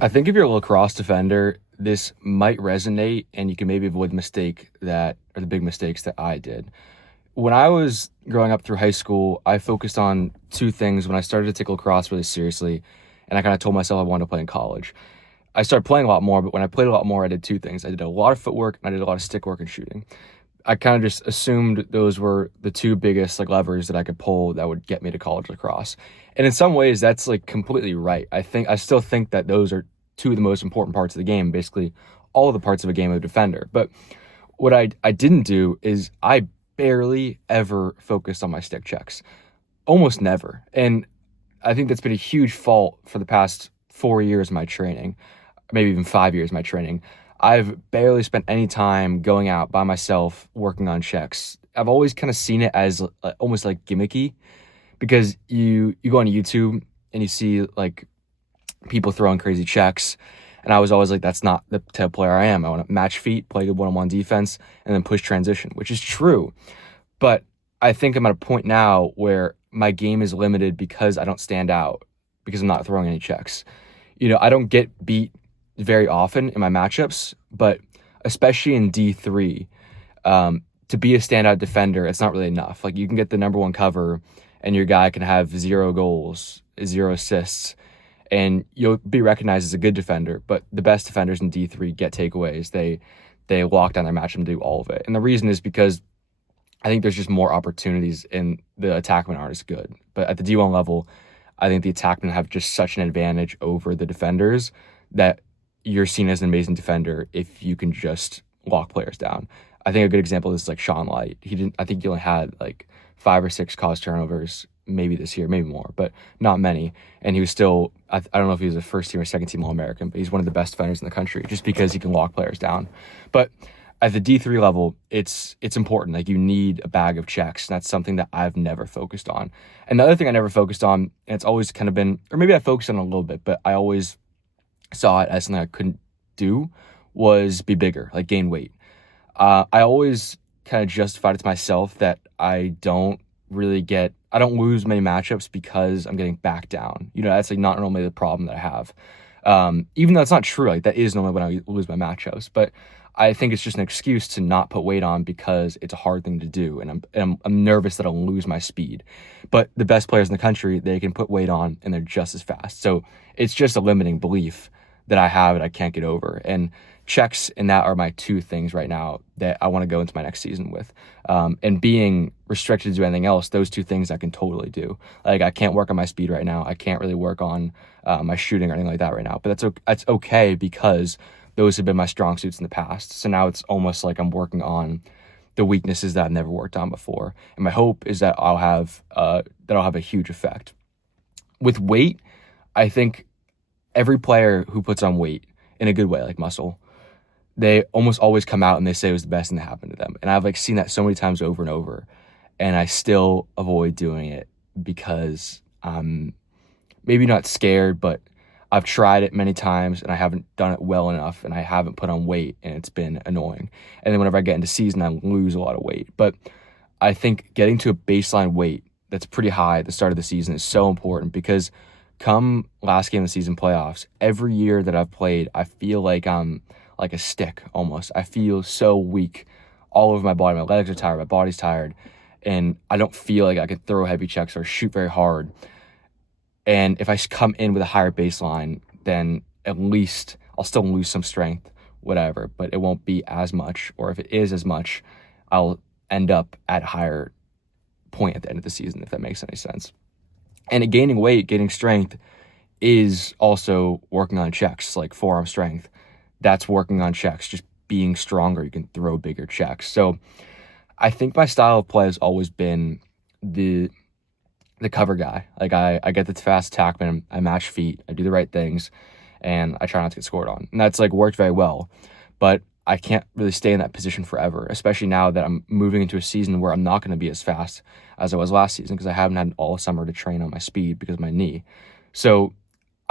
I think if you're a lacrosse defender, this might resonate and you can maybe avoid the mistake that, or the big mistakes that I did. When I was growing up through high school, I focused on two things when I started to take lacrosse really seriously. And I kind of told myself I wanted to play in college. I started playing a lot more, but when I played a lot more, I did two things. I did a lot of footwork and I did a lot of stick work and shooting. I kind of just assumed those were the two biggest like levers that I could pull that would get me to college lacrosse. And in some ways that's like completely right. I still think that those are two of the most important parts of the game, basically all of the parts of a game of a defender. But what I didn't do is I barely ever focused on my stick checks. Almost never. And I think that's been a huge fault for the past 4 years of my training, maybe even 5 years of my training. I've barely spent any time going out by myself working on checks. I've always kind of seen it as almost like gimmicky because you go on YouTube and you see like people throwing crazy checks. And I was always like, that's not the type of player I am. I want to match feet, play good one-on-one defense, and then push transition, which is true. But I think I'm at a point now where my game is limited because I don't stand out because I'm not throwing any checks. I don't get beat very often in my matchups, but especially in D3, to be a standout defender, it's not really enough. Like you can get the number one cover and your guy can have 0 goals, 0 assists, and you'll be recognized as a good defender. But the best defenders in D3 get takeaways. They lock down their match and do all of it. And the reason is because I think there's just more opportunities and the attackmen aren't as good. But at the D1 level, I think the attackmen have just such an advantage over the defenders that you're seen as an amazing defender if you can just lock players down. I think a good example is like Sean Light. I think he only had like 5 or 6 caused turnovers maybe this year, maybe more, but not many. And he was still, I don't know if he was a first team or second team All-American, but he's one of the best defenders in the country just because he can lock players down. But at the D3 level, it's important. Like you need a bag of checks. And that's something that I've never focused on. Another thing I never focused on, and it's always kind of been, or maybe I focused on it a little bit, but I always saw it as something I couldn't do, was be bigger, like gain weight. I always kind of justified it to myself that I don't lose many matchups because I'm getting back down. That's like not normally the problem that I have. Even though it's not true, like that is normally when I lose my matchups, but I think it's just an excuse to not put weight on because it's a hard thing to do, and I'm nervous that I'll lose my speed. But the best players in the country, they can put weight on and they're just as fast. So it's just a limiting belief that I have and I can't get over. And checks and that are my two things right now that I want to go into my next season with. And being restricted to do anything else, those two things I can totally do. Like I can't work on my speed right now. I can't really work on my shooting or anything like that right now. But that's okay because those have been my strong suits in the past. So now it's almost like I'm working on the weaknesses that I've never worked on before. And my hope is that I'll have a huge effect. With weight, I think every player who puts on weight in a good way, like muscle, they almost always come out and they say it was the best thing that happened to them. And I've like seen that so many times over and over, and I still avoid doing it because I'm maybe not scared, but I've tried it many times and I haven't done it well enough and I haven't put on weight and it's been annoying. And then whenever I get into season, I lose a lot of weight. But I think getting to a baseline weight that's pretty high at the start of the season is so important because come last game of the season playoffs, every year that I've played, I feel like I'm like a stick almost. I feel so weak all over my body. My legs are tired, my body's tired, and I don't feel like I can throw heavy checks or shoot very hard. And if I come in with a higher baseline, then at least I'll still lose some strength, whatever, but it won't be as much. Or if it is as much, I'll end up at a higher point at the end of the season, if that makes any sense. And gaining weight, gaining strength is also working on checks, like forearm strength. That's working on checks, just being stronger. You can throw bigger checks. So I think my style of play has always been the cover guy. Like I get the fast attackman, I match feet, I do the right things, and I try not to get scored on. And that's like worked very well. But I can't really stay in that position forever, especially now that I'm moving into a season where I'm not going to be as fast as I was last season because I haven't had all summer to train on my speed because of my knee. So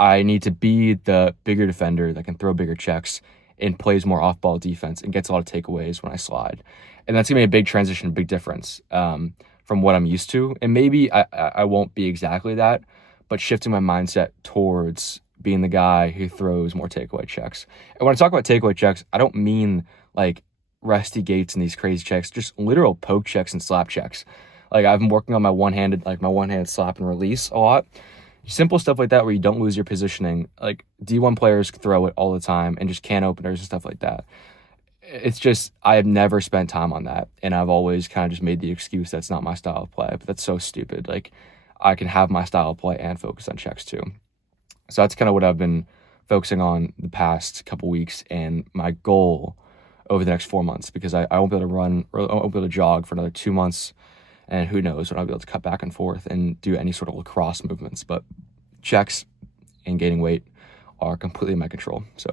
I need to be the bigger defender that can throw bigger checks and plays more off-ball defense and gets a lot of takeaways when I slide. And that's going to be a big transition, a big difference from what I'm used to. And maybe I won't be exactly that, but shifting my mindset towards being the guy who throws more takeaway checks. And when I talk about takeaway checks, I don't mean like Rusty Gates and these crazy checks, just literal poke checks and slap checks. Like I've been working on my one-handed slap and release a lot. Simple stuff like that where you don't lose your positioning. Like D1 players throw it all the time and just can openers and stuff like that. It's just, I have never spent time on that. And I've always kind of just made the excuse that's not my style of play. But that's so stupid. Like I can have my style of play and focus on checks too. So that's kind of what I've been focusing on the past couple weeks, and my goal over the next 4 months, because I won't be able to run, or I won't be able to jog for another 2 months, and who knows when I'll be able to cut back and forth and do any sort of lacrosse movements. But checks and gaining weight are completely in my control. So